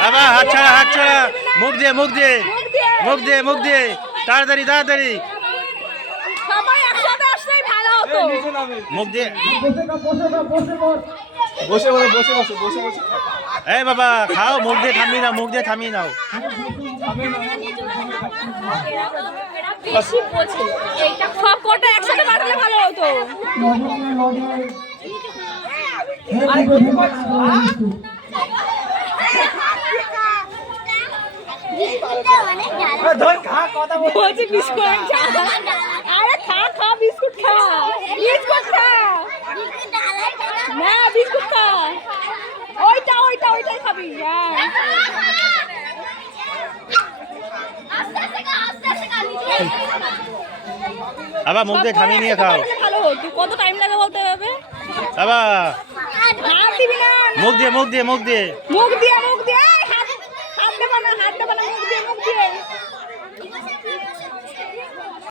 বাবা হাত ছাড়া হাত ছাড়া, মুখ দিয়ে মুখ দিয়ে মুখ দিয়ে মুখ দিয়ে, তাড়াতাড়ি তাড়াতাড়ি সবাই একসাথে আসলেই ভালো হতো। মুখ দিয়ে। বসে বসে বসে বসে বসে বসে এই বাবা খাও, মুখ দিয়ে থামিয়ে নাও, মুখ দিয়ে থামিয়ে নাও। বেশি বোঝে, এইটা সব কটা একসাথে বানালে ভালো হতো। বলছি বিস্কুট খা, আরে খা খা বিস্কুট খা, বিস্কুট খা না, বিস্কুট খা, ওইটা ওইটা ওইটাই খাবি। আবার মুখ দিয়ে থামিয়ে নিয়ে খাও। ভালো হতো, কত টাইম লাগে বলতে হবে। বাবা হাত দিবি না, মুখ দিয়ে মুখ দিয়ে মুখ দিয়ে। মুখ দিয়ে মুখ দিয়ে, হাত হাত দেবো না, হাত দেবো না, মুখ দিয়ে মুখ দিয়ে।